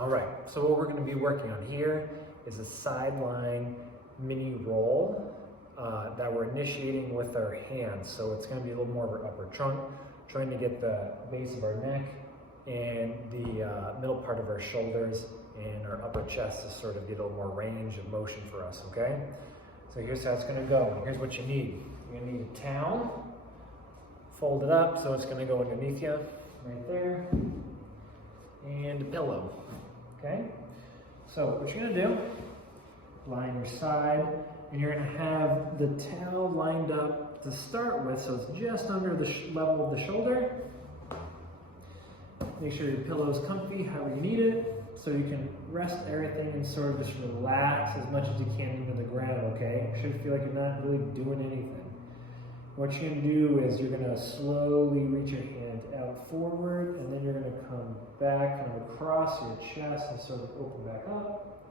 All right, so what we're going to be working on here is a sideline mini roll that we're initiating with our hands. So it's going to be a little more of our upper trunk, trying to get the base of our neck and the middle part of our shoulders and our upper chest to sort of get a little more range of motion for us, okay? So here's how it's going to go. Here's what you need. You're going to need a towel, fold it up so it's going to go underneath you, right there, and a pillow, okay? So what you're going to do, line your side, and you're going to have the towel lined up to start with, so it's just under the level of the shoulder. Make sure your pillow is comfy, however you need it, so you can rest everything and sort of just relax as much as you can into the ground, okay? You should feel like you're not really doing anything. What you're going to do is you're going to slowly reach your hand out forward, and then you're going to come back kind of across your chest and sort of open back up.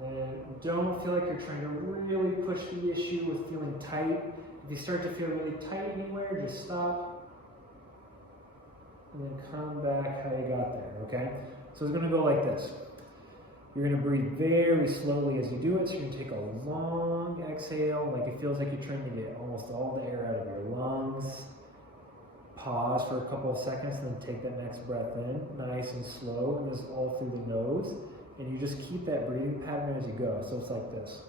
Then don't feel like you're trying to really push the issue with feeling tight. If you start to feel really tight anywhere, just stop. And then come back how you got there, okay? So it's gonna go like this. You're gonna breathe very slowly as you do it. So you're gonna take a long exhale, like it feels like you're trying to get almost all the air out of your lungs. Pause for a couple of seconds, then take that next breath in, nice and slow, and this all through the nose. And you just keep that breathing pattern as you go. So it's like this.